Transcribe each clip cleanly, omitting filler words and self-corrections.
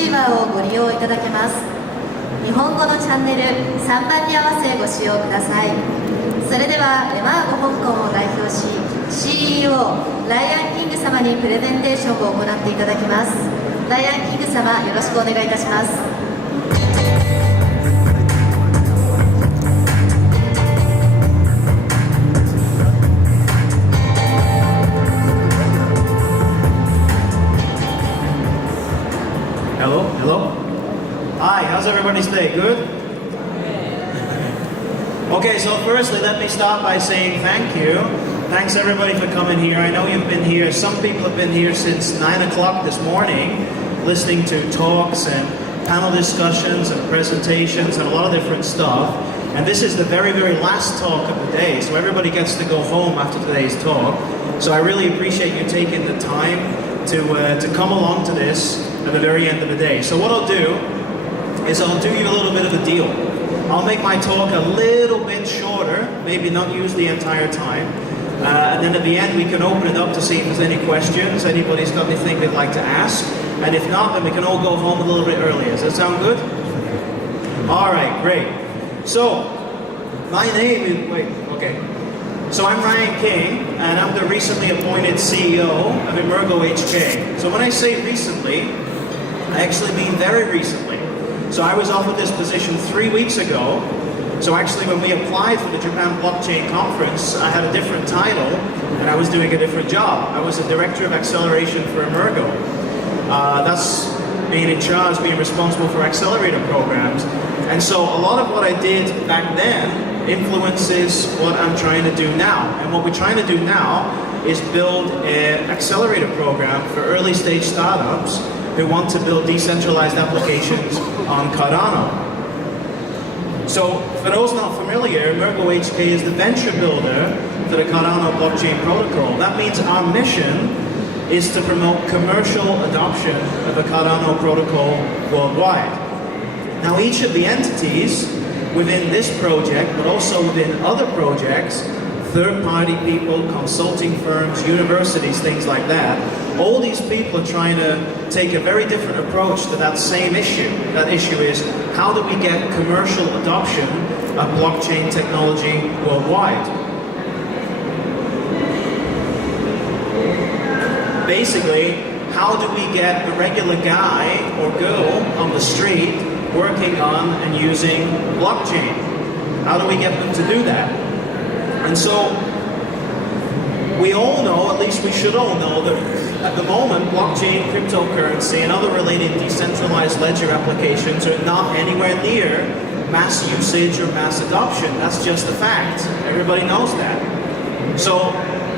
シーバーをご利用いただけます。日本語のチャンネル3番に合わせご使用ください。それではエマーゴ香港を代表し CEO ライアン・キング様にプレゼンテーションを行っていただきます。ライアン・キング様、よろしくお願いいたします。Hello? Hi, how's everybody's day? Good? Okay, so firstly, let me start by saying thank you. Thanks everybody for coming here. I know you've been here, some people have been here since 9 o'clock this morning, listening to talks and panel discussions and presentations and a lot of different stuff. And this is the very, very last talk of the day, so everybody gets to go home after today's talk. So I really appreciate you taking the time to come along to this at the very end of the day. So what I'll do is I'll do you a little bit of a deal. I'll make my talk a little bit shorter, maybe not use the entire time, and then at the end we can open it up to see if there's any questions, anybody's got anything they'd like to ask, and if not, then we can all go home a little bit earlier. Does that sound good? Alright, great. So, my name is, So I'm Ryan King, and I'm the recently appointed CEO of Emergo HK. So when I say recently, I actually mean very recently. So I was offered this position 3 weeks ago. So actually when we applied for the Japan Blockchain Conference, I had a different title, and I was doing a different job. I was the Director of Acceleration for Emergo. That's being in charge, being responsible for accelerator programs. And so a lot of what I did back then influences what I'm trying to do now. And what we're trying to do now is build an accelerator program for early stage startups who want to build decentralized applications on Cardano. So for those not familiar, Emergo HK is the venture builder for the Cardano blockchain protocol. That means our mission is to promote commercial adoption of the Cardano protocol worldwide. Now each of the entities within this project, but also within other projects, third-party people, consulting firms, universities, things like that, all these people are trying to take a very different approach to that same issue. That issue is, how do we get commercial adoption of blockchain technology worldwide? Basically, how do we get the regular guy or girl on the street working on and using blockchain? How do we get them to do that? And so we all know, at least we should all know, that at the moment blockchain, cryptocurrency and other related decentralized ledger applications are not anywhere near mass usage or mass adoption. That's just a fact. Everybody knows that. So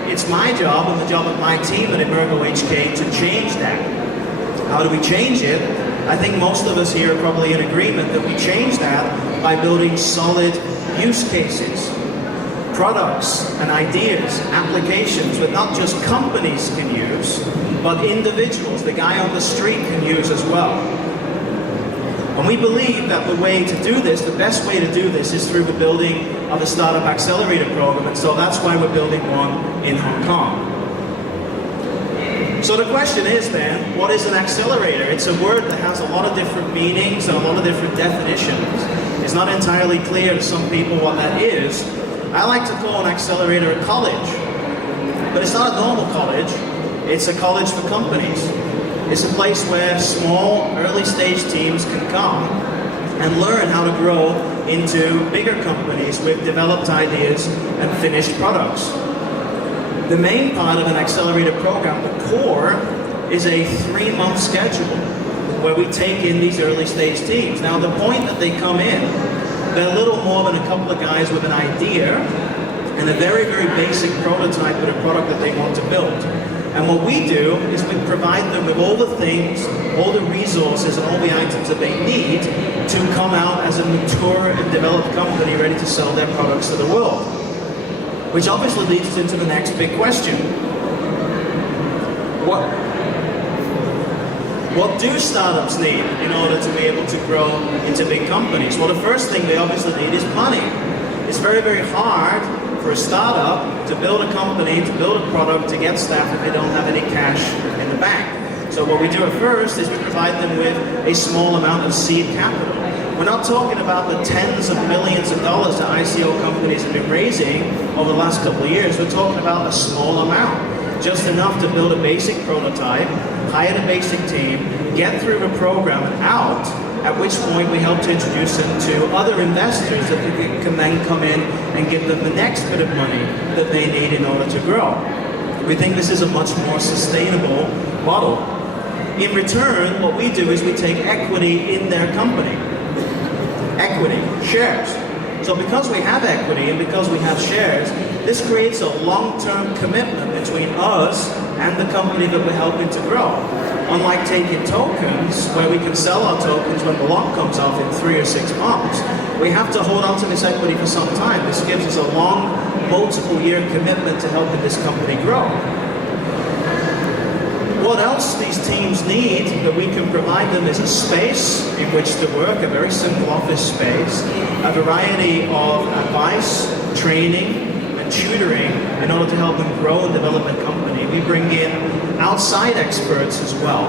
it's my job and the job of my team at Emergo HK to change that. How do we change it? I think most of us here are probably in agreement that we change that by building solid use cases, products and ideas, applications that not just companies can use, but individuals, the guy on the street can use as well. And we believe that the way to do this, the best way to do this, is through the building of a startup accelerator program, and so that's why we're building one in Hong Kong. So the question is then, what is an accelerator? It's a word that has a lot of different meanings and a lot of different definitions. It's not entirely clear to some people what that is. I like to call an accelerator a college, but it's not a normal college. It's a college for companies. It's a place where small, early stage teams can come and learn how to grow into bigger companies with developed ideas and finished products. The main part of an accelerator program, the core, is a 3-month schedule where we take in these early stage teams. Now the point that they come in, they're little more than a couple of guys with an idea and a very, very basic prototype of a product that they want to build. And what we do is we provide them with all the things, all the resources and all the items that they need to come out as a mature and developed company ready to sell their products to the world. Which obviously leads us into the next big question. What do startups need in order to be able to grow into big companies? Well, the first thing they obviously need is money. It's very, very hard for a startup to build a company, to build a product, to get staff if they don't have any cash in the bank. So what we do at first is we provide them with a small amount of seed capital. We're not talking about the tens of millions of dollars that ICO companies have been raising over the last couple of years. We're talking about a small amount, just enough to build a basic prototype, hire the basic team, get through the program and out, at which point we help to introduce them to other investors that can then come in and give them the next bit of money that they need in order to grow. We think this is a much more sustainable model. In return, what we do is we take equity in their company. Equity, shares. So because we have equity and because we have shares, this creates a long-term commitment between us and the company that we're helping to grow. Unlike taking tokens, where we can sell our tokens when the lock comes off in 3 or 6 months, we have to hold on to this equity for some time. This gives us a long, multiple-year commitment to helping this company grow. What else these teams need that we can provide them is a space in which to work, a very simple office space, a variety of advice, training, and tutoring in order to help them grow and develop their company. We bring in outside experts as well.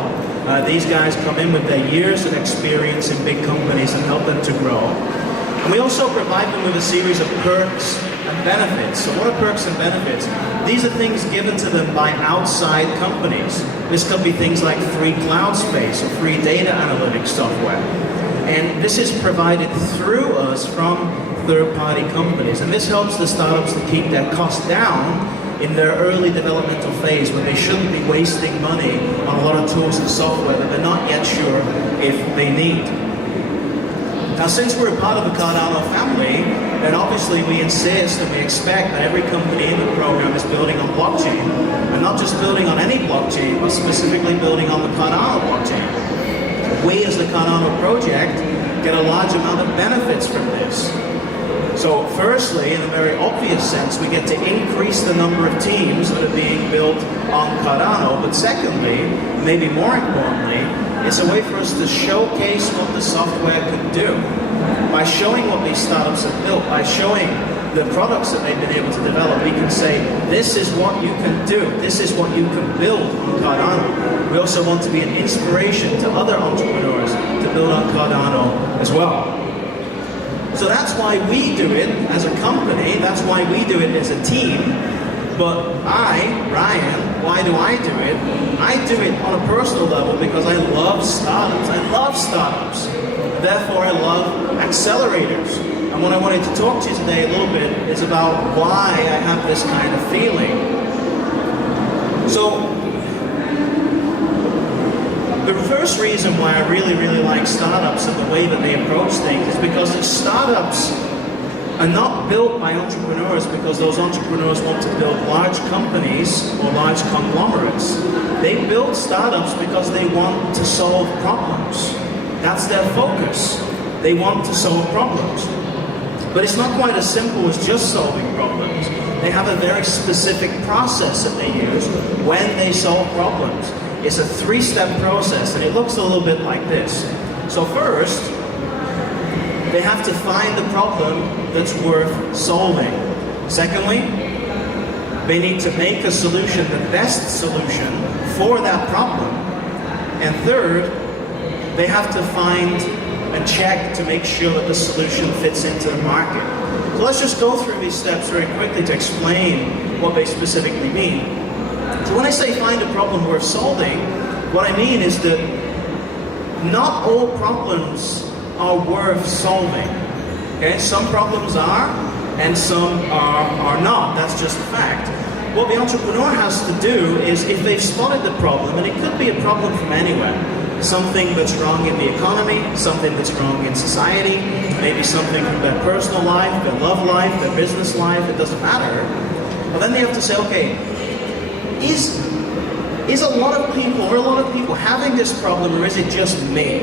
These guys come in with their years of experience in big companies and help them to grow. And we also provide them with a series of perks and benefits. So what are perks and benefits? These are things given to them by outside companies. This could be things like free cloud space or free data analytics software. And this is provided through us from third-party companies. And this helps the startups to keep their costs down in their early developmental phase, when they shouldn't be wasting money on a lot of tools and software that they're not yet sure if they need. Now, since we're a part of the Cardano family, then obviously we insist and we expect that every company in the program is building on blockchain. And not just building on any blockchain, but specifically building on the Cardano blockchain. We, as the Cardano project, get a large amount of benefits from this. So firstly, in a very obvious sense, we get to increase the number of teams that are being built on Cardano. But secondly, maybe more importantly, it's a way for us to showcase what the software can do. By showing what these startups have built, by showing the products that they've been able to develop, we can say, this is what you can do, this is what you can build on Cardano. We also want to be an inspiration to other entrepreneurs to build on Cardano as well. So that's why we do it as a company, that's why we do it as a team. But I, Ryan, why do I do it? I do it on a personal level because I love startups. I love startups. Therefore, I love accelerators. And what I wanted to talk to you today a little bit is about why I have this kind of feeling. So, the first reason why I really like startups and the way that they approach things is because the startups are not built by entrepreneurs because those entrepreneurs want to build large companies or large conglomerates. They build startups because they want to solve problems. That's their focus. They want to solve problems. But it's not quite as simple as just solving problems. They have a very specific process that they use when they solve problems. It's a 3-step process, and it looks a little bit like this. So first, they have to find the problem that's worth solving. Secondly, they need to make a solution the best solution for that problem. And third, they have to find and check to make sure that the solution fits into the market. So let's just go through these steps very quickly to explain what they specifically mean. So when I say find a problem worth solving, what I mean is that not all problems are worth solving. Okay, some problems are, and some are not. That's just a fact. What the entrepreneur has to do is, if they've spotted the problem, and it could be a problem from anywhere, something that's wrong in the economy, something that's wrong in society, maybe something from their personal life, their love life, their business life, it doesn't matter. Well, then they have to say, okay, is a lot of people having this problem, or is it just me?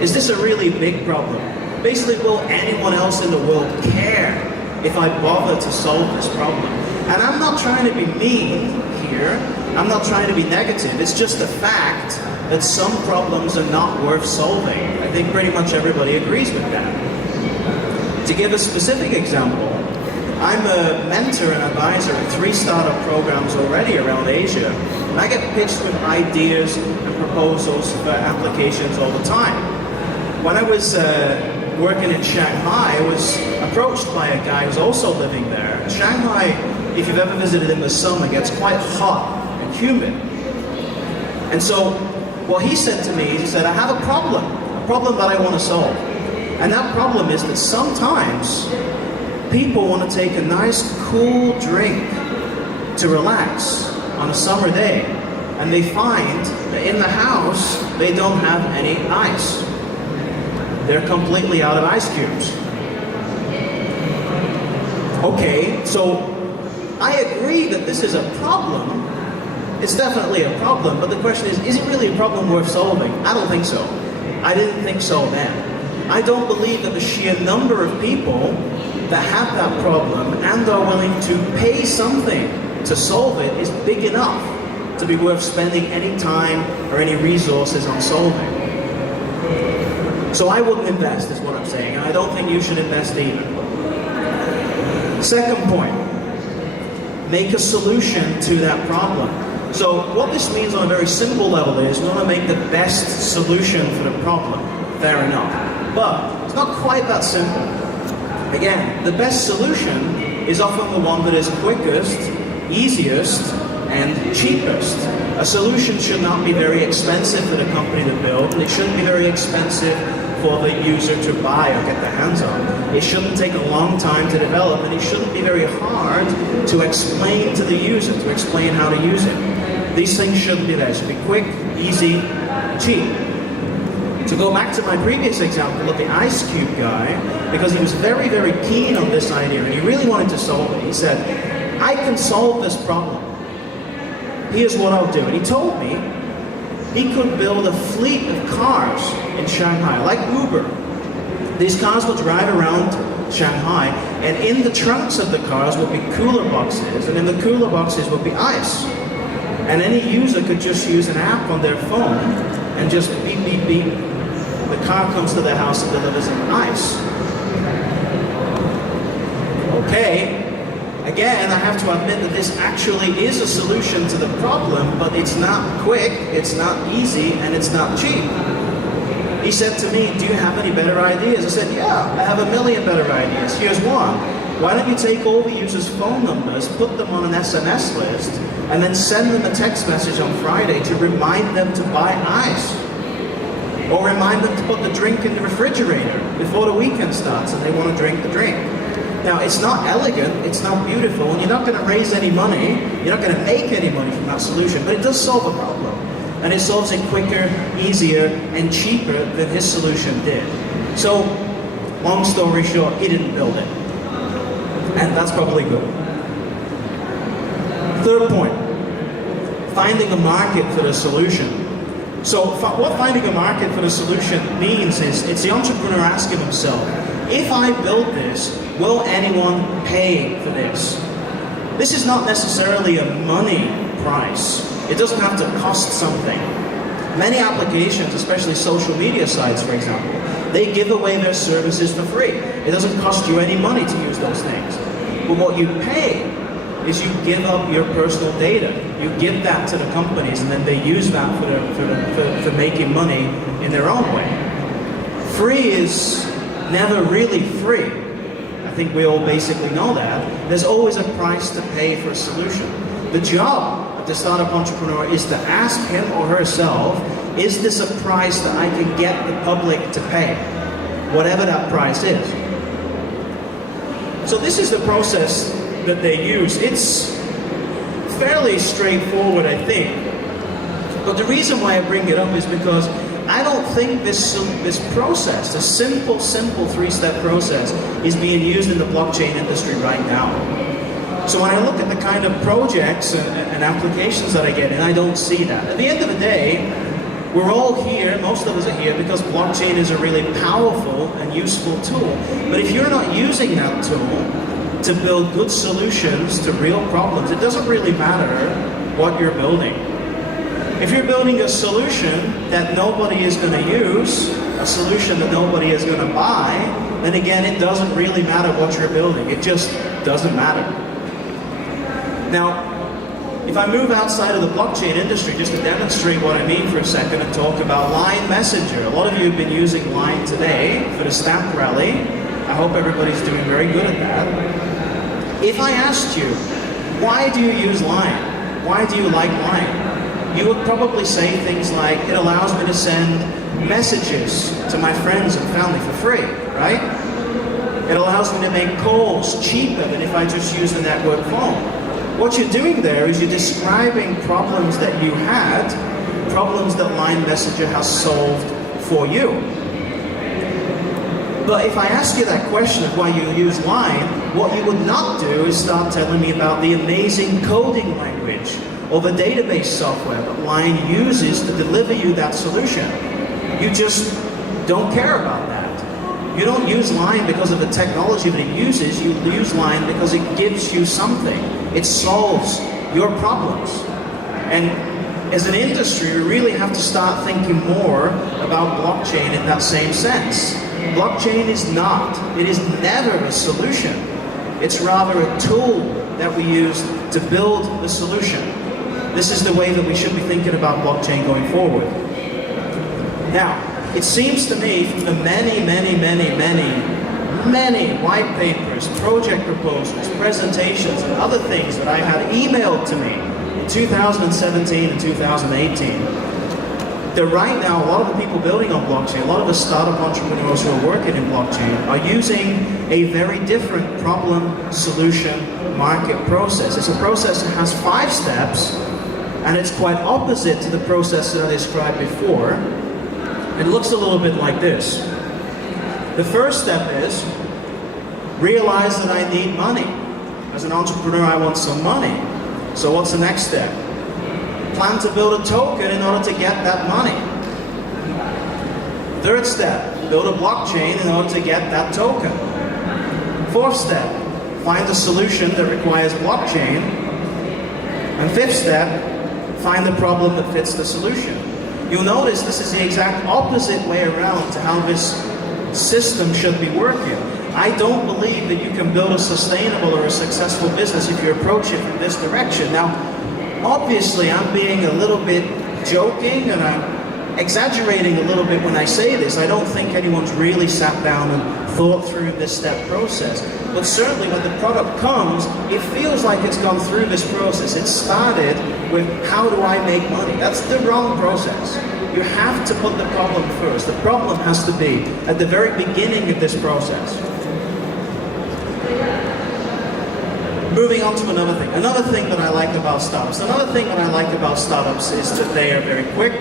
Is this a really big problem? Basically, will anyone else in the world care if I bother to solve this problem? And I'm not trying to be mean here. I'm not trying to be negative. It's just a fact that some problems are not worth solving. I think pretty much everybody agrees with that. To give a specific example, I'm a mentor and advisor in 3 startup programs already around Asia. And I get pitched with ideas and proposals for applications all the time. When I was working in Shanghai, I was approached by a guy who's also living there. Shanghai, if you've ever visited in the summer, gets quite hot and humid. And so what he said to me, he said, I have a problem that I want to solve. And that problem is that sometimes people want to take a nice cool drink to relax on a summer day, and they find that in the house they don't have any ice. They're completely out of ice cubes. Okay, so I agree that this is a problem. It's definitely a problem, but the question is it really a problem worth solving? I don't think so. I didn't think so then. I don't believe that the sheer number of people that have that problem and are willing to pay something to solve it is big enough to be worth spending any time or any resources on solving. So I wouldn't invest, is what I'm saying, and I don't think you should invest either. Second point, make a solution to that problem. So what this means on a very simple level is we want to make the best solution for the problem. Fair enough. But it's not quite that simple. Again, the best solution is often the one that is quickest, easiest, and cheapest. A solution should not be very expensive for the company to build, and it shouldn't be very expensive for the user to buy or get their hands on. It shouldn't take a long time to develop, and it shouldn't be very hard to explain to the user, to explain how to use it. These things shouldn't be there. It should be quick, easy, cheap. To go back to my previous example of the ice cube guy, because he was very, very keen on this idea and he really wanted to solve it. He said, I can solve this problem. Here's what I'll do. And he told me he could build a fleet of cars in Shanghai, like Uber. These cars will drive around Shanghai, and in the trunks of the cars will be cooler boxes, and in the cooler boxes will be ice. And any user could just use an app on their phone and just beep, beep, beep. The car comes to their house and delivers them ice. Okay, again, I have to admit that this actually is a solution to the problem, but it's not quick, it's not easy, and it's not cheap. He said to me, do you have any better ideas? I said, yeah, I have a million better ideas. Here's one. Why don't you take all the users' phone numbers, put them on an SMS list, and then send them a text message on Friday to remind them to buy ice. Or remind them to put the drink in the refrigerator before the weekend starts and they want to drink the drink. Now, it's not elegant, it's not beautiful, and you're not going to raise any money, you're not going to make any money from that solution, but it does solve a problem. And it solves it quicker, easier, and cheaper than his solution did. So, long story short, he didn't build it. And that's probably good. Third point, finding a market for the solution. So what finding a market for the solution means is, it's the entrepreneur asking himself, if I build this, will anyone pay for this? This is not necessarily a money price. It doesn't have to cost something. Many applications, especially social media sites, for example, they give away their services for free. It doesn't cost you any money to use those things. But what you pay is you give up your personal data. You give that to the companies, and then they use that for making money in their own way. Free is never really free. I think we all basically know that. There's always a price to pay for a solution. The job of the startup entrepreneur is to ask him or herself, is this a price that I can get the public to pay? Whatever that price is. So this is the process that they use. It's fairly straightforward, I think. But the reason why I bring it up is because I don't think this process, the simple three-step process, is being used in the blockchain industry right now. So when I look at the kind of projects and applications that I get in, I don't see that. At the end of the day, we're all here, most of us are here, because blockchain is a really powerful and useful tool. But if you're not using that tool to build good solutions to real problems, it doesn't really matter what you're building. If you're building a solution that nobody is going to use, a solution that nobody is going to buy, then again, it doesn't really matter what you're building. It just doesn't matter. Now, if I move outside of the blockchain industry, just to demonstrate what I mean for a second and talk about Line Messenger. A lot of you have been using Line today for the stamp rally. I hope everybody's doing very good at that. If I asked you, why do you use Line? Why do you like Line? You would probably say things like, it allows me to send messages to my friends and family for free, right? It allows me to make calls cheaper than if I just use the network phone. What you're doing there is you're describing problems that you had, problems that Line Messenger has solved for you. But if I ask you that question of why you use Line, what you would not do is start telling me about the amazing coding language or the database software that Line uses to deliver you that solution. You just don't care about that. You don't use Line because of the technology that it uses, you use Line because it gives you something. It solves your problems. And as an industry, we really have to start thinking more about blockchain in that same sense. Blockchain is not, it is never a solution. It's rather a tool that we use to build the solution. This is the way that we should be thinking about blockchain going forward. Now, it seems to me from the many white papers, project proposals, presentations, and other things that I've had emailed to me in 2017 and 2018, that right now a lot of the people building on blockchain, a lot of the startup entrepreneurs who are working in blockchain are using a very different problem, solution, market process. It's a process that has 5 steps, and it's quite opposite to the process that I described before. It looks a little bit like this. The first step is realize that I need money. As an entrepreneur, I want some money. So what's the next step? Plan to build a token in order to get that money. Third step, build a blockchain in order to get that token. Fourth step, find a solution that requires blockchain. And fifth step, find the problem that fits the solution. You'll notice this is the exact opposite way around to how this system should be working. I don't believe that you can build a sustainable or a successful business if you approach it from this direction. Now, obviously, I'm being a little bit joking and I'm exaggerating a little bit when I say this. I don't think anyone's really sat down and thought through this step process. But certainly when the product comes, it feels like it's gone through this process. It started with, how do I make money? That's the wrong process. You have to put the problem first. The problem has to be at the very beginning of this process. Moving on to another thing. Another thing that I like about startups. Another thing that I like about startups is that they are very quick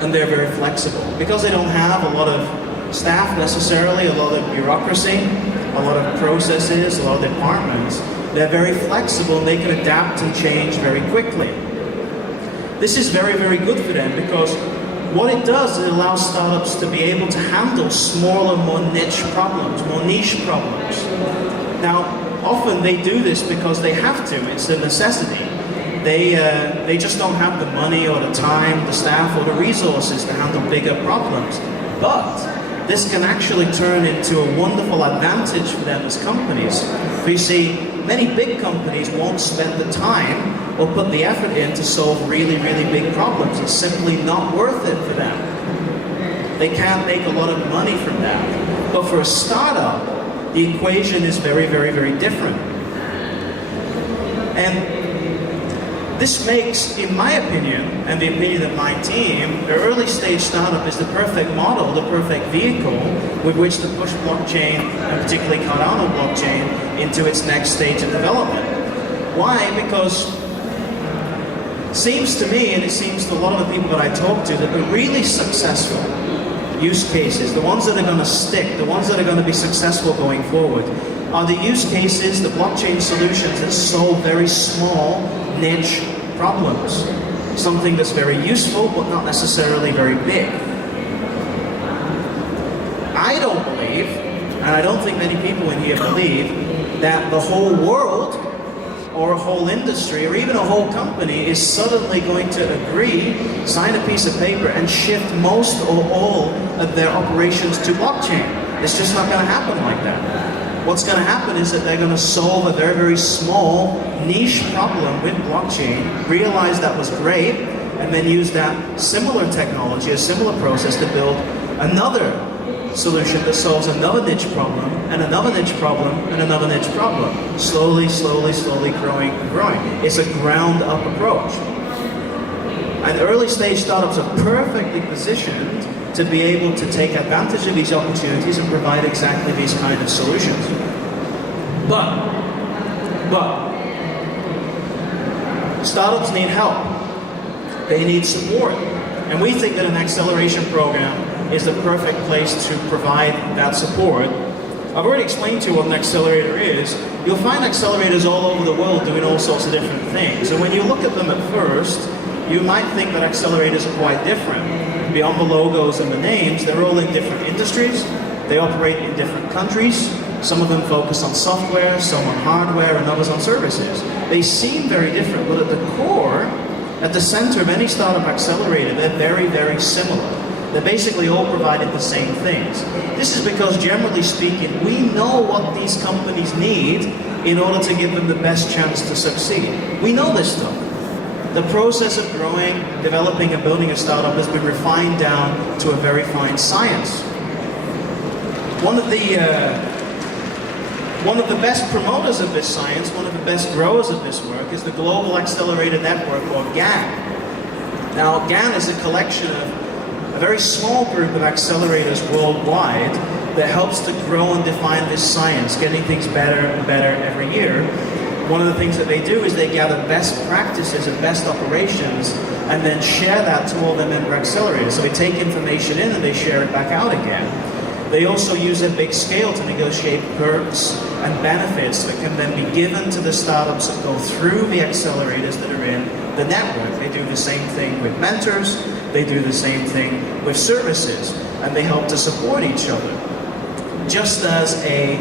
and they're very flexible. Because they don't have a lot of staff necessarily, a lot of bureaucracy, a lot of processes, a lot of departments, they're very flexible and they can adapt and change very quickly. This is very, very good for them because what it does, it allows startups to be able to handle smaller, more niche problems, more niche problems. Now, often they do this because they have to, it's a necessity. They just don't have the money or the time, the staff or the resources to handle bigger problems. But this can actually turn into a wonderful advantage for them as companies. You see, many big companies won't spend the time or put the effort in to solve really, really big problems. It's simply not worth it for them. They can't make a lot of money from that. But for a startup, the equation is very, very, very different. And this makes, in my opinion, and the opinion of my team, the early stage startup is the perfect model, the perfect vehicle with which to push blockchain, and particularly Cardano blockchain, into its next stage of development. Why? Because it seems to me, and it seems to a lot of the people that I talk to, that the really successful use cases, the ones that are going to stick, the ones that are going to be successful going forward, are the use cases, the blockchain solutions that solve very small, niche problems. Something that's very useful, but not necessarily very big. I don't believe, and I don't think many people in here believe, that the whole world or a whole industry or even a whole company is suddenly going to agree, sign a piece of paper, and shift most or all of their operations to blockchain. It's just not going to happen like that. What's going to happen is that they're going to solve a very, very small niche problem with blockchain, realize that was great, and then use that similar technology, a similar process to build another solution that solves another niche problem, and another niche problem, and another niche problem. Slowly, slowly, slowly growing and growing. It's a ground-up approach. And early stage startups are perfectly positioned to be able to take advantage of these opportunities and provide exactly these kind of solutions. But, startups need help. They need support. And we think that an acceleration program is the perfect place to provide that support. I've already explained to you what an accelerator is. You'll find accelerators all over the world doing all sorts of different things. And when you look at them at first, you might think that accelerators are quite different. Beyond the logos and the names, they're all in different industries. They operate in different countries. Some of them focus on software, some on hardware, and others on services. They seem very different, but at the core, at the center of any startup accelerator, they're very, very similar. They're basically all providing the same things. This is because, generally speaking, we know what these companies need in order to give them the best chance to succeed. We know this stuff. The process of growing, developing, and building a startup has been refined down to a very fine science. One of the best promoters of this science, one of the best growers of this work, is the Global Accelerator Network, or GAN. Now, GAN is a collection of a very small group of accelerators worldwide that helps to grow and define this science, getting things better and better every year. One of the things that they do is they gather best practices and best operations and then share that to all their member accelerators. So they take information in and they share it back out again. They also use a big scale to negotiate perks and benefits that can then be given to the startups that go through the accelerators that are in the network. They do the same thing with mentors, they do the same thing with services, and they help to support each other. Just as an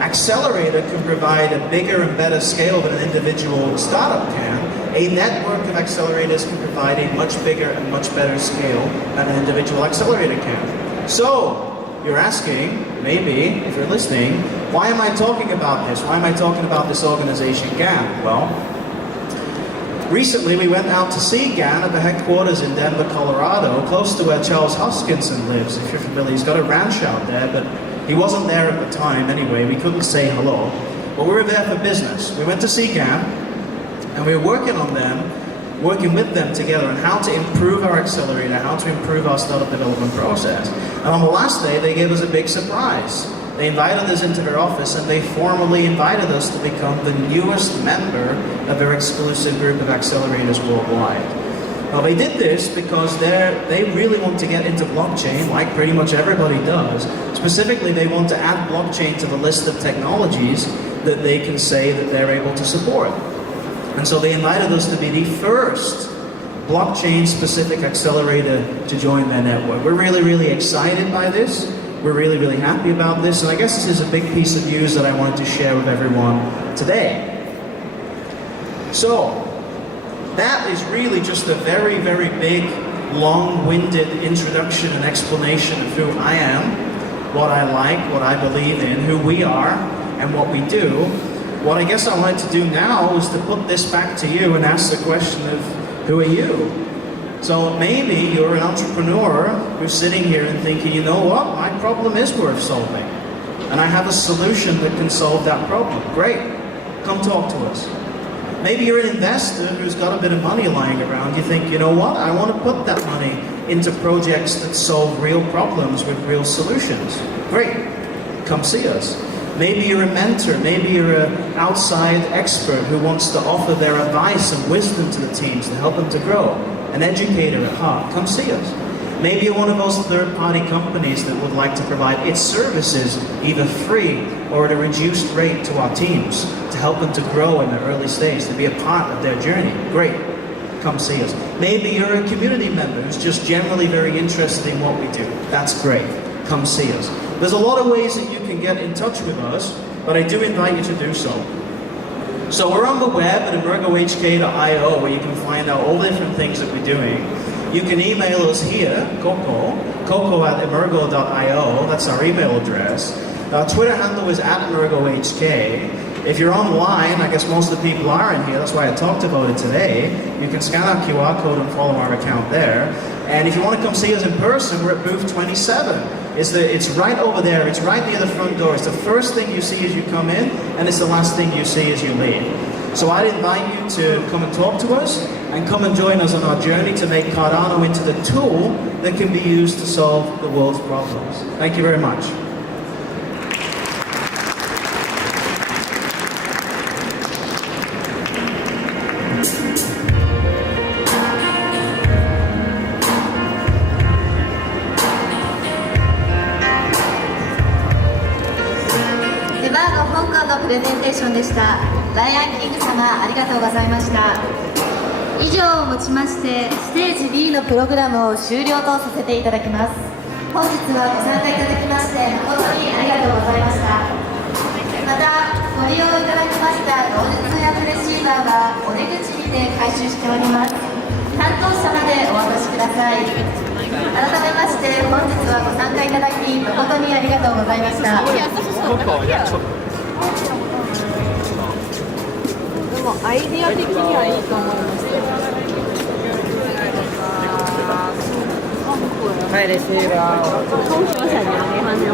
accelerator can provide a bigger and better scale than an individual startup can, a network of accelerators can provide a much bigger and much better scale than an individual accelerator can. So, you're asking, maybe, if you're listening, why am I talking about this? Why am I talking about this organization, GAN? Well, recently we went out to see GAN at the headquarters in Denver, Colorado, close to where Charles Hoskinson lives, if you're familiar. He's got a ranch out there, but he wasn't there at the time anyway. We couldn't say hello. But we were there for business. We went to see GAN, and we were working with them together on how to improve our accelerator, how to improve our startup development process. And on the last day, they gave us a big surprise. They invited us into their office and they formally invited us to become the newest member of their exclusive group of accelerators worldwide. Now they did this because they really want to get into blockchain, like pretty much everybody does. Specifically, they want to add blockchain to the list of technologies that they can say that they're able to support. And so they invited us to be the first blockchain-specific accelerator to join their network. We're really, really excited by this. We're really, really happy about this. And I guess this is a big piece of news that I wanted to share with everyone today. So, that is really just a very, very big, long-winded introduction and explanation of who I am, what I like, what I believe in, who we are, and what we do. What I guess I wanted to do now is to put this back to you and ask the question of, who are you? So maybe you're an entrepreneur who's sitting here and thinking, you know what, my problem is worth solving. And I have a solution that can solve that problem. Great, come talk to us. Maybe you're an investor who's got a bit of money lying around. You think, you know what, I want to put that money into projects that solve real problems with real solutions. Great, come see us. Maybe you're a mentor, maybe you're an outside expert who wants to offer their advice and wisdom to the teams to help them to grow. An educator at heart, come see us. Maybe you're one of those third-party companies that would like to provide its services either free or at a reduced rate to our teams to help them to grow in the early stage, to be a part of their journey. Great, come see us. Maybe you're a community member who's just generally very interested in what we do. That's great, come see us. There's a lot of ways that you can get in touch with us, but I do invite you to do so. So we're on the web at emergohk.io where you can find out all the different things that we're doing. You can email us here, coco@emergo.io, that's our email address. Our Twitter handle is @emergohk. If you're online, I guess most of the people are in here, that's why I talked about it today. You can scan our QR code and follow our account there. And if you want to come see us in person, we're at booth 27. It's right over there, it's right near the front door. It's the first thing you see as you come in, and it's the last thing you see as you leave. So I'd invite you to come and talk to us, and come and join us on our journey to make Cardano into the tool that can be used to solve the world's problems. Thank you very much.エバーの香港のプレゼンテーションでした。ライアンキング様、ありがとうございました。以上をもちましてステージ B のプログラムを終了とさせていただきます。本日はご参加いただきまして誠にありがとうございました。またご利用いただきました同日予約レシーバーはお出口にて回収しております。担当者までお渡しください。改めまして本日はご参加いただき誠にありがとうございました。でもアイディア的にはいいと思います。快乐去吧。恭喜我小娘，你还没有。